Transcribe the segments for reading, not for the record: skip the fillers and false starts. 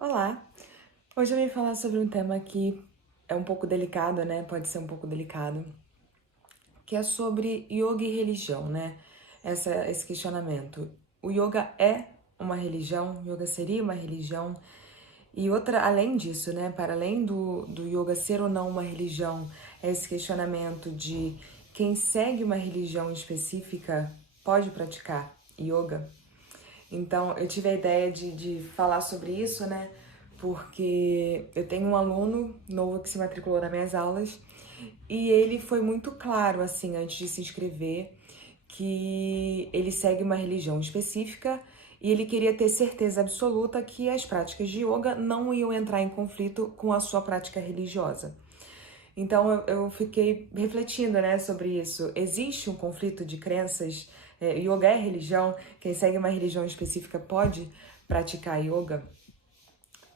Olá! Hoje eu vim falar sobre um tema que é um pouco delicado, né? Pode ser um pouco delicado, que é sobre yoga e religião, né? Esse questionamento. O yoga é uma religião? O yoga seria uma religião? E outra, além disso, né? Para além do yoga ser ou não uma religião, é esse questionamento de quem segue uma religião específica pode praticar yoga? Então, eu tive a ideia de falar sobre isso, né? Porque eu tenho um aluno novo que se matriculou nas minhas aulas e ele foi muito claro, assim, antes de se inscrever, que ele segue uma religião específica e ele queria ter certeza absoluta que as práticas de yoga não iam entrar em conflito com a sua prática religiosa. Então eu fiquei refletindo, né, sobre isso. Existe um conflito de crenças? Yoga é religião? Quem segue uma religião específica pode praticar yoga?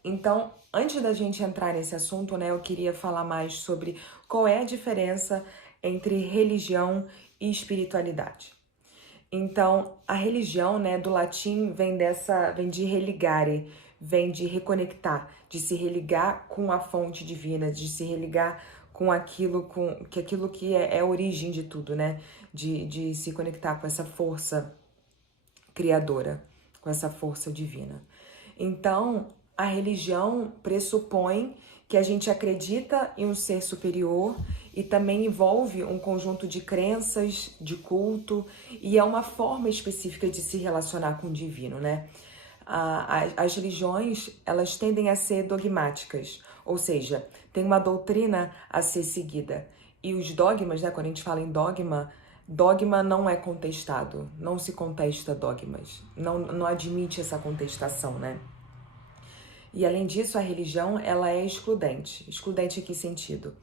Então, antes da gente entrar nesse assunto, né, eu queria falar mais sobre qual é a diferença entre religião e espiritualidade. Então, a religião, né, do latim vem de religare, vem de reconectar, de se religar com a fonte divina, de se religar com aquilo que é a origem de tudo, né? De se conectar com essa força criadora, com essa força divina. Então, a religião pressupõe que a gente acredita em um ser superior e também envolve um conjunto de crenças, de culto, e é uma forma específica de se relacionar com o divino, né? As religiões, elas tendem a ser dogmáticas, ou seja, tem uma doutrina a ser seguida. E os dogmas, né, quando a gente fala em dogma, dogma não é contestado, não se contesta dogmas, não admite essa contestação, né? E além disso, a religião, ela é excludente. Excludente em que sentido?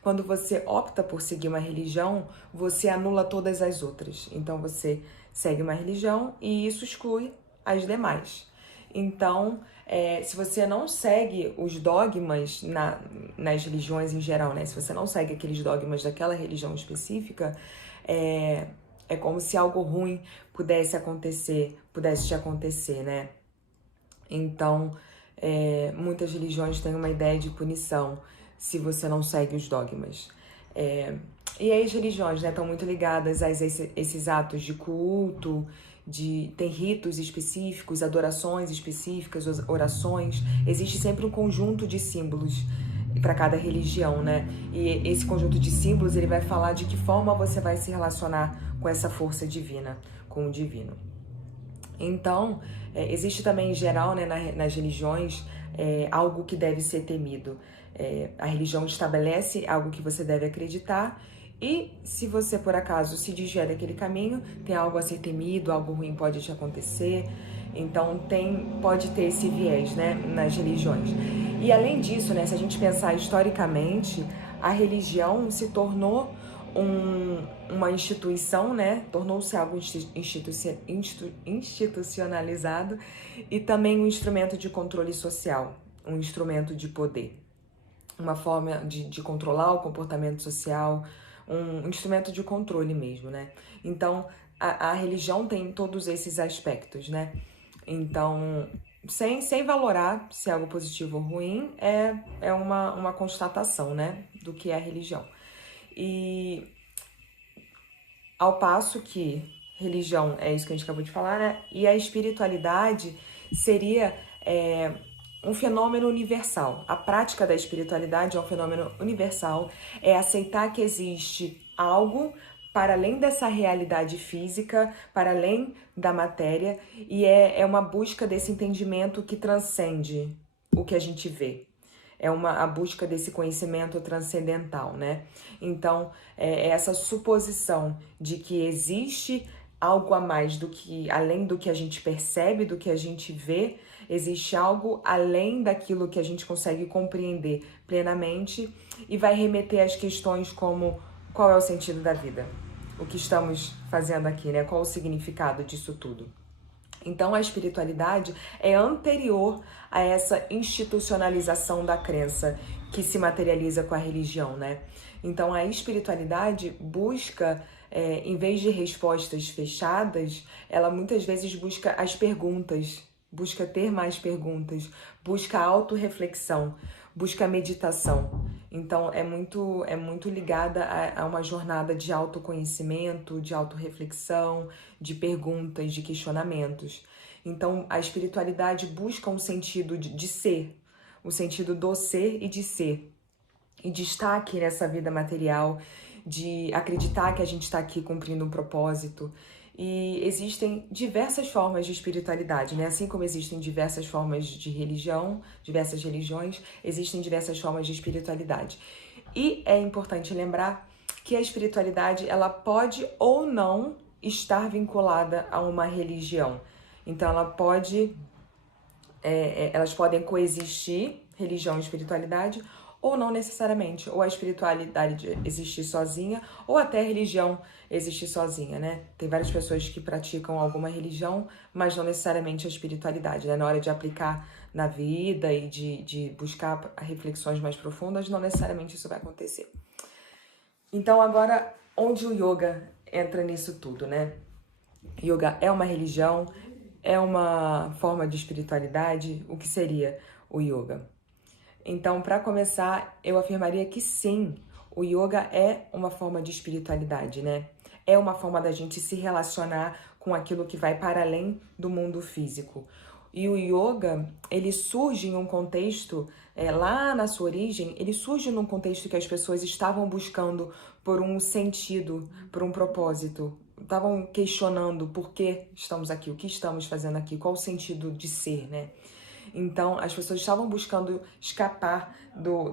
Quando você opta por seguir uma religião, você anula todas as outras. Então você segue uma religião e isso exclui as demais. Então, se você não segue os dogmas nas religiões em geral, né? Se você não segue aqueles dogmas daquela religião específica, é como se algo ruim pudesse te acontecer, né? Então, muitas religiões têm uma ideia de punição se você não segue os dogmas. E aí as religiões, né, estão muito ligadas a esses atos de culto, tem ritos específicos, adorações específicas, orações. Existe sempre um conjunto de símbolos para cada religião, né? E esse conjunto de símbolos, ele vai falar de que forma você vai se relacionar com essa força divina, com o divino. Então, existe também em geral, né, nas religiões, algo que deve ser temido. A religião estabelece algo que você deve acreditar e se você por acaso se desviar daquele caminho, tem algo a ser temido, algo ruim pode te acontecer. Então pode ter esse viés, né, nas religiões. E além disso, né, se a gente pensar historicamente, a religião se tornou uma instituição, né? Tornou-se algo institucionalizado e também um instrumento de controle social, um instrumento de poder, uma forma de controlar o comportamento social, um instrumento de controle mesmo, né? Então, a religião tem todos esses aspectos, né? Então, sem valorar se é algo positivo ou ruim, é uma constatação, né, do que é a religião. E ao passo que religião é isso que a gente acabou de falar, né? E a espiritualidade seria um fenômeno universal. A prática da espiritualidade é um fenômeno universal, é aceitar que existe algo para além dessa realidade física, para além da matéria, e é uma busca desse entendimento que transcende o que a gente vê. A busca desse conhecimento transcendental, né? Então, é essa suposição de que existe algo a mais além do que a gente percebe, do que a gente vê, existe algo além daquilo que a gente consegue compreender plenamente e vai remeter às questões como qual é o sentido da vida? O que estamos fazendo aqui, né? Qual o significado disso tudo? Então, a espiritualidade é anterior a essa institucionalização da crença que se materializa com a religião, né? Então, a espiritualidade busca, em vez de respostas fechadas, ela muitas vezes busca as perguntas busca ter mais perguntas, busca autorreflexão, busca meditação. Então é muito ligada a uma jornada de autoconhecimento, de autorreflexão, de perguntas, de questionamentos. Então a espiritualidade busca um sentido de ser, o sentido do ser e de ser, e de estar aqui nessa vida material, de acreditar que a gente está aqui cumprindo um propósito. E existem diversas formas de espiritualidade, né? Assim como existem diversas formas de religião, diversas religiões, existem diversas formas de espiritualidade. E é importante lembrar que a espiritualidade, ela pode ou não estar vinculada a uma religião. Então, elas podem coexistir, religião e espiritualidade, ou não necessariamente, ou a espiritualidade existir sozinha, ou até a religião existir sozinha, né? Tem várias pessoas que praticam alguma religião, mas não necessariamente a espiritualidade, né? Na hora de aplicar na vida e de buscar reflexões mais profundas, não necessariamente isso vai acontecer. Então agora, onde o yoga entra nisso tudo, né? Yoga é uma religião, é uma forma de espiritualidade? O que seria o yoga? Então, para começar, eu afirmaria que sim, o yoga é uma forma de espiritualidade, né? É uma forma da gente se relacionar com aquilo que vai para além do mundo físico. E o yoga, ele surge em um contexto, lá na sua origem, ele surge num contexto que as pessoas estavam buscando por um sentido, por um propósito. Estavam questionando por que estamos aqui, o que estamos fazendo aqui, qual o sentido de ser, né? Então, as pessoas estavam buscando escapar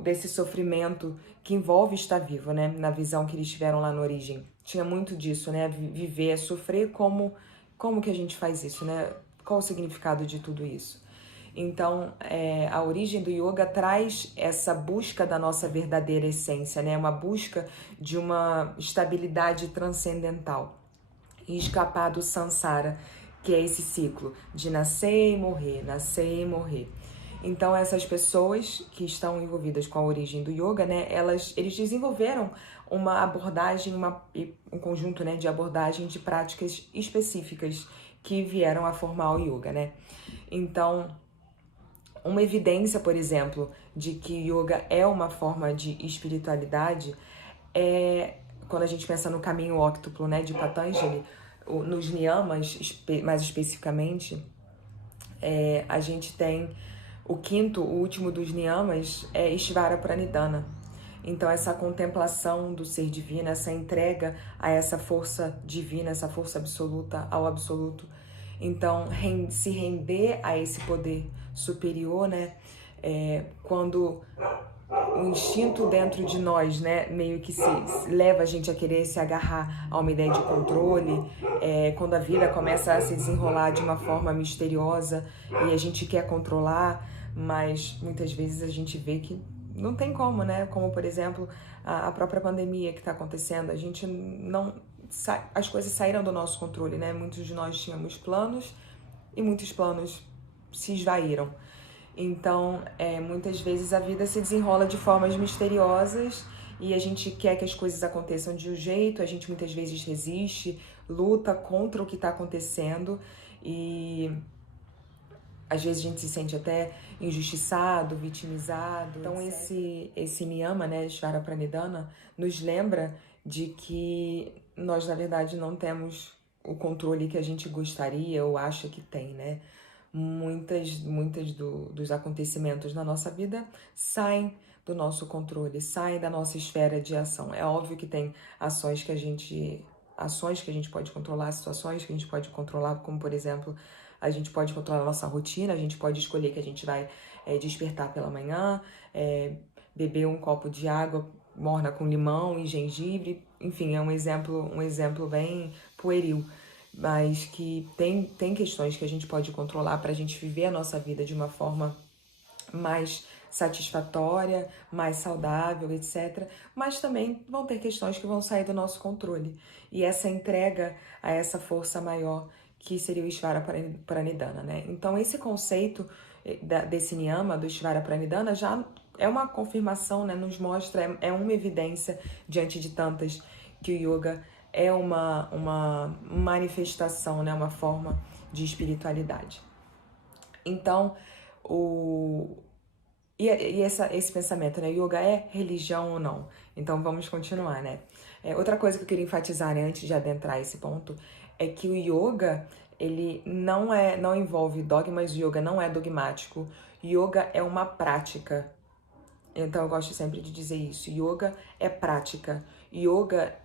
desse sofrimento que envolve estar vivo, né? Na visão que eles tiveram lá na origem. Tinha muito disso, né? Viver, sofrer, como que a gente faz isso, né? Qual o significado de tudo isso? Então, a origem do yoga traz essa busca da nossa verdadeira essência, né? Uma busca de uma estabilidade transcendental e escapar do samsara, que é esse ciclo de nascer e morrer, nascer e morrer. Então, essas pessoas que estão envolvidas com a origem do yoga, né, eles desenvolveram uma abordagem, um conjunto, né, de abordagens de práticas específicas que vieram a formar o yoga, né? Então, uma evidência, por exemplo, de que yoga é uma forma de espiritualidade é quando a gente pensa no caminho óctuplo, né, de Patanjali, nos niyamas, mais especificamente, a gente tem o quinto, o último dos niyamas, é Ishvara Pranidhana. Então, essa contemplação do ser divino, essa entrega a essa força divina, essa força absoluta, ao absoluto. Então, se render a esse poder superior, né? Quando o instinto dentro de nós, né, meio que se leva a gente a querer se agarrar a uma ideia de controle, quando a vida começa a se desenrolar de uma forma misteriosa e a gente quer controlar, mas muitas vezes a gente vê que não tem como, né? Como, por exemplo, a própria pandemia que está acontecendo, a gente não... As coisas saíram do nosso controle, né? Muitos de nós tínhamos planos e muitos planos se esvaíram. Então, muitas vezes a vida se desenrola de formas misteriosas e a gente quer que as coisas aconteçam de um jeito, a gente muitas vezes resiste, luta contra o que está acontecendo e às vezes a gente se sente até injustiçado, vitimizado. Então esse niyama, né, Ishvara Pranidhana, nos lembra de que nós, na verdade, não temos o controle que a gente gostaria ou acha que tem, né? Muitas dos acontecimentos na nossa vida saem do nosso controle, saem da nossa esfera de ação. É óbvio que tem ações que a gente pode controlar, situações que a gente pode controlar, como, por exemplo, a gente pode controlar a nossa rotina, a gente pode escolher que a gente vai despertar pela manhã, beber um copo de água morna com limão e gengibre, enfim, é um exemplo bem pueril, mas que tem questões que a gente pode controlar para a gente viver a nossa vida de uma forma mais satisfatória, mais saudável, etc. Mas também vão ter questões que vão sair do nosso controle. E essa entrega a essa força maior que seria o Ishvara Pranidhana, né? Então esse conceito desse niyama, do Ishvara Pranidhana, já é uma confirmação, né? Nos mostra, é uma evidência diante de tantas que o yoga é uma manifestação, né? Uma forma de espiritualidade. Então, esse pensamento, né? Yoga é religião ou não? Então vamos continuar, né? Outra coisa que eu queria enfatizar, né, antes de adentrar esse ponto, é que o yoga, ele não envolve dogmas, o yoga não é dogmático, yoga é uma prática. Então eu gosto sempre de dizer isso. Yoga é prática. Yoga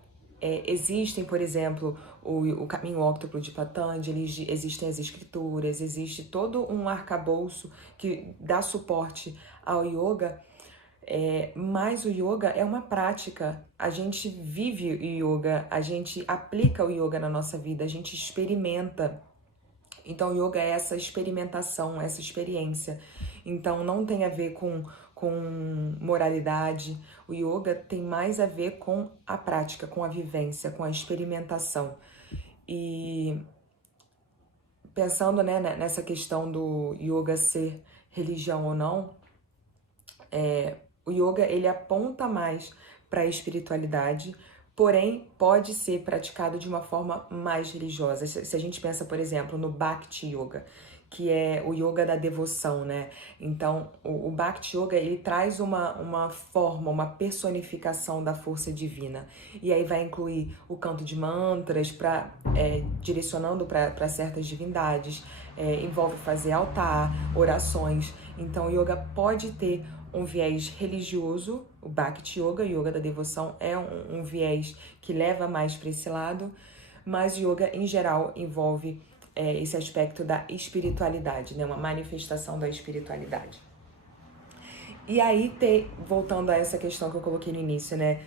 existem, por exemplo, o caminho óctuplo de Patanjali, existem as escrituras, existe todo um arcabouço que dá suporte ao yoga, mas o yoga é uma prática. A gente vive o yoga, a gente aplica o yoga na nossa vida, a gente experimenta. Então, o yoga é essa experimentação, essa experiência. Então, não tem a ver com moralidade. O yoga tem mais a ver com a prática, com a vivência, com a experimentação. E pensando, né, nessa questão do yoga ser religião ou não, o yoga ele aponta mais para a espiritualidade, porém pode ser praticado de uma forma mais religiosa. Se a gente pensa, por exemplo, no Bhakti Yoga, que é o yoga da devoção, né? Então, o Bhakti Yoga, ele traz uma forma, uma personificação da força divina. E aí vai incluir o canto de mantras, direcionando para certas divindades, envolve fazer altar, orações. Então, o yoga pode ter um viés religioso, o Bhakti Yoga, yoga da devoção, é um viés que leva mais para esse lado, mas o yoga, em geral, envolve esse aspecto da espiritualidade, né? Uma manifestação da espiritualidade. E aí, voltando a essa questão que eu coloquei no início, né?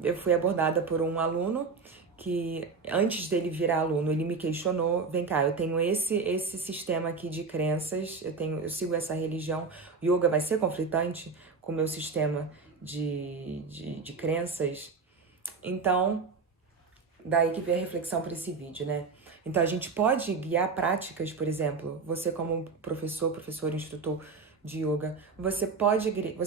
Eu fui abordada por um aluno que, antes dele virar aluno, ele me questionou, vem cá, eu tenho esse sistema aqui de crenças, eu sigo essa religião, o yoga vai ser conflitante com o meu sistema de crenças? Então, daí que veio a reflexão para esse vídeo, né? Então, a gente pode guiar práticas, por exemplo, você como professor, instrutor de yoga, você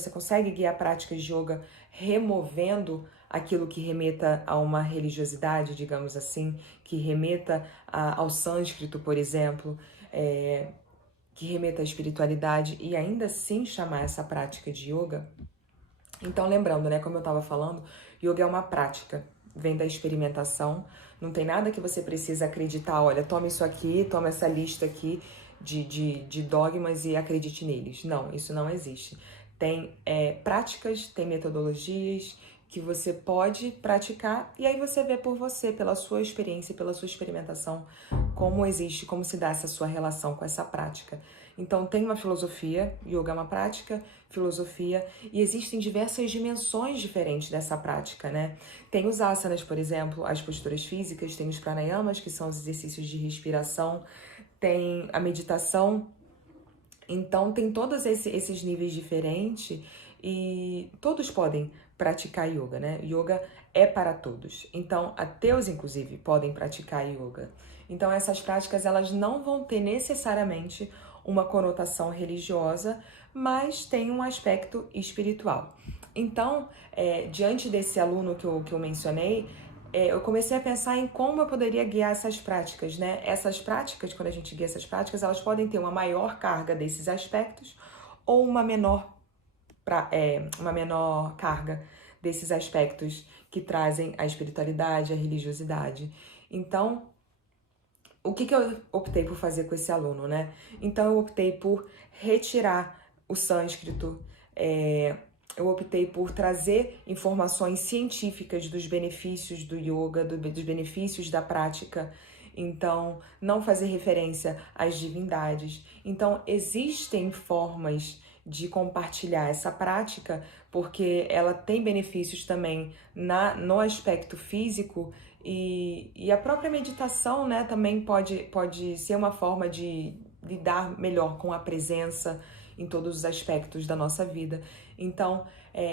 consegue guiar práticas de yoga removendo aquilo que remeta a uma religiosidade, digamos assim, que remeta ao sânscrito, por exemplo, que remeta à espiritualidade e ainda assim chamar essa prática de yoga? Então, lembrando, né, como eu estava falando, yoga é uma prática, vem da experimentação, não tem nada que você precisa acreditar, olha, toma isso aqui, toma essa lista aqui de dogmas e acredite neles. Não, isso não existe. Tem práticas, tem metodologias que você pode praticar e aí você vê por você, pela sua experiência, pela sua experimentação, como existe, como se dá essa sua relação com essa prática. Então tem uma filosofia, yoga é uma prática, filosofia, e existem diversas dimensões diferentes dessa prática, né? Tem os asanas, por exemplo, as posturas físicas, tem os pranayamas, que são os exercícios de respiração, tem a meditação. Então tem todos esses níveis diferentes e todos podem praticar yoga, né? Yoga é para todos. Então ateus, inclusive, podem praticar yoga. Então essas práticas elas não vão ter necessariamente uma conotação religiosa, mas tem um aspecto espiritual. Então, diante desse aluno que eu mencionei, eu comecei a pensar em como eu poderia guiar essas práticas, né? Essas práticas, quando a gente guia essas práticas, elas podem ter uma maior carga desses aspectos ou uma menor carga desses aspectos que trazem a espiritualidade, a religiosidade. Então, o que eu optei por fazer com esse aluno, né? Então, eu optei por retirar o sânscrito, eu optei por trazer informações científicas dos benefícios do yoga, dos benefícios da prática. Então, não fazer referência às divindades. Então, existem formas de compartilhar essa prática, porque ela tem benefícios também no aspecto físico e a própria meditação, né, também pode ser uma forma de lidar melhor com a presença em todos os aspectos da nossa vida. Então,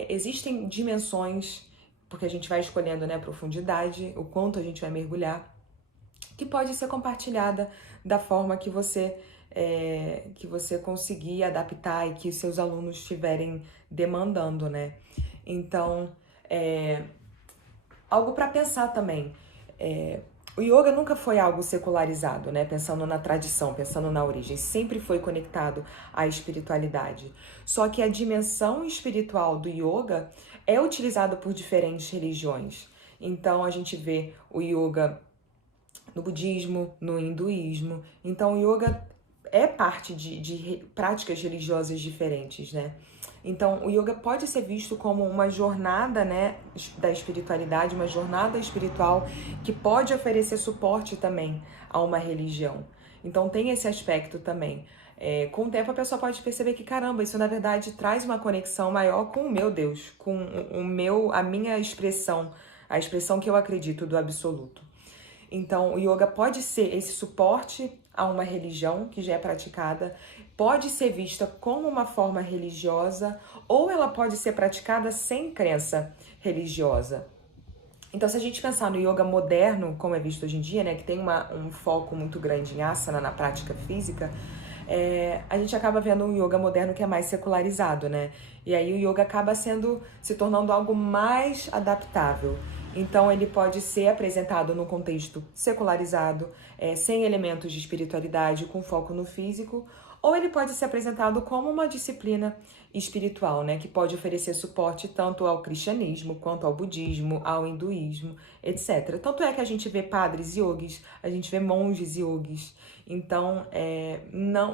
existem dimensões, porque a gente vai escolhendo, né, a profundidade, o quanto a gente vai mergulhar, que pode ser compartilhada da forma que você conseguir adaptar e que os seus alunos estiverem demandando, né? Então, algo para pensar também. O yoga nunca foi algo secularizado, né? Pensando na tradição, pensando na origem, sempre foi conectado à espiritualidade. Só que a dimensão espiritual do yoga é utilizada por diferentes religiões. Então a gente vê o yoga no budismo, no hinduísmo. Então o yoga é parte de práticas religiosas diferentes, né? Então, o yoga pode ser visto como uma jornada, né, da espiritualidade, uma jornada espiritual que pode oferecer suporte também a uma religião. Então, tem esse aspecto também. Com o tempo, a pessoa pode perceber que, caramba, isso na verdade traz uma conexão maior com o meu Deus, com a minha expressão, a expressão que eu acredito do absoluto. Então, o yoga pode ser esse suporte a uma religião que já é praticada, pode ser vista como uma forma religiosa ou ela pode ser praticada sem crença religiosa. Então, se a gente pensar no yoga moderno, como é visto hoje em dia, né, que tem um foco muito grande em asana, na prática física, a gente acaba vendo um yoga moderno que é mais secularizado, né? E aí o yoga acaba se tornando algo mais adaptável. Então ele pode ser apresentado num contexto secularizado, sem elementos de espiritualidade, com foco no físico, ou ele pode ser apresentado como uma disciplina espiritual, né, que pode oferecer suporte tanto ao cristianismo, quanto ao budismo, ao hinduísmo, etc. Tanto é que a gente vê padres yogis, a gente vê monges yogis. Então,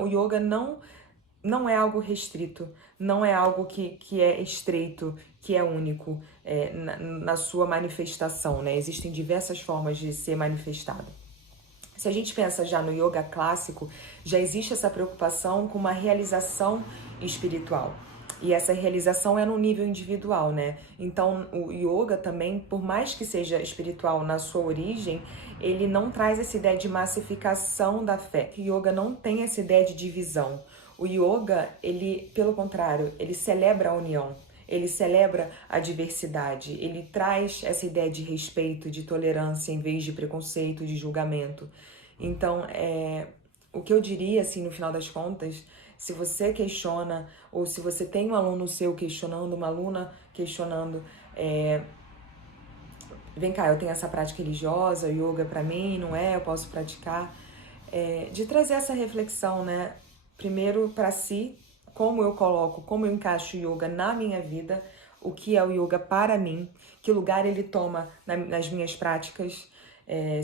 o yoga não é algo restrito, não é algo que é estreito, que é único na sua manifestação, né? Existem diversas formas de ser manifestado. Se a gente pensa já no yoga clássico, já existe essa preocupação com uma realização espiritual. E essa realização é no nível individual, né? Então, o yoga também, por mais que seja espiritual na sua origem, ele não traz essa ideia de massificação da fé. O yoga não tem essa ideia de divisão. O yoga, ele, pelo contrário, ele celebra a união. Ele celebra a diversidade, ele traz essa ideia de respeito, de tolerância, em vez de preconceito, de julgamento. Então, o que eu diria, assim, no final das contas, se você questiona, ou se você tem um aluno seu questionando, uma aluna questionando, vem cá, eu tenho essa prática religiosa, yoga pra mim, não é? Eu posso praticar. De trazer essa reflexão, né? Primeiro para si, como eu encaixo o yoga na minha vida, o que é o yoga para mim, que lugar ele toma nas minhas práticas,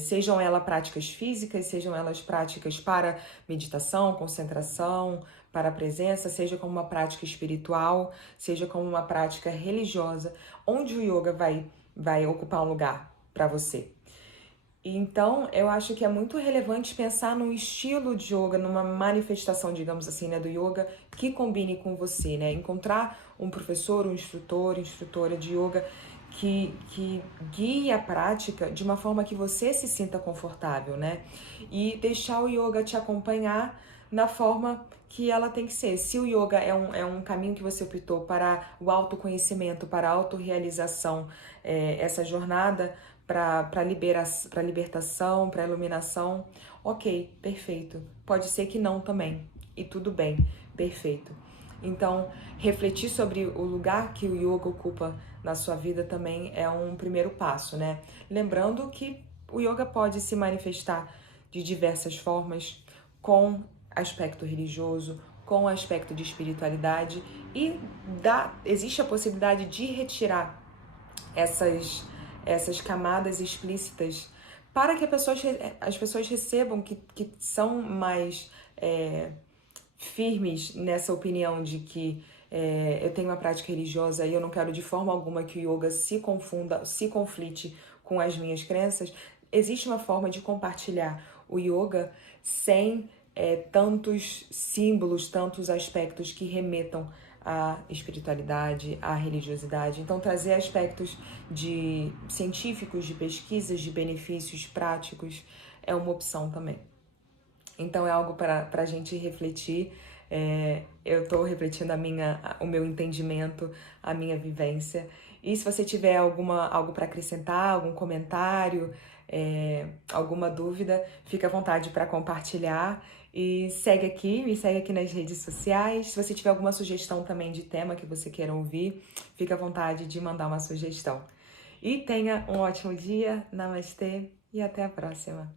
sejam elas práticas físicas, sejam elas práticas para meditação, concentração, para a presença, seja como uma prática espiritual, seja como uma prática religiosa, onde o yoga vai ocupar um lugar para você. Então, eu acho que é muito relevante pensar num estilo de yoga, numa manifestação, digamos assim, né, do yoga que combine com você, né? Encontrar um professor, um instrutor, instrutora de yoga que guie a prática de uma forma que você se sinta confortável, né? E deixar o yoga te acompanhar na forma que ela tem que ser. Se o yoga é um caminho que você optou para o autoconhecimento, para a autorrealização, essa jornada para libertação, para iluminação, ok, perfeito. Pode ser que não também, e tudo bem, perfeito. Então, refletir sobre o lugar que o yoga ocupa na sua vida também é um primeiro passo, né? Lembrando que o yoga pode se manifestar de diversas formas, com aspecto religioso, com aspecto de espiritualidade, e existe a possibilidade de retirar essas camadas explícitas para que as pessoas recebam que são mais firmes nessa opinião de que eu tenho uma prática religiosa e eu não quero de forma alguma que o yoga se confunda, se conflite com as minhas crenças. Existe uma forma de compartilhar o yoga sem tantos símbolos, tantos aspectos que remetam à espiritualidade, à religiosidade. Então, trazer aspectos científicos, de pesquisas, de benefícios práticos é uma opção também. Então, é algo para a gente refletir. Eu estou refletindo o meu entendimento, a minha vivência. E se você tiver algo para acrescentar, algum comentário, alguma dúvida, fica à vontade para compartilhar. E me segue aqui nas redes sociais. Se você tiver alguma sugestão também de tema que você queira ouvir, fica à vontade de mandar uma sugestão. E tenha um ótimo dia. Namastê. e até a próxima!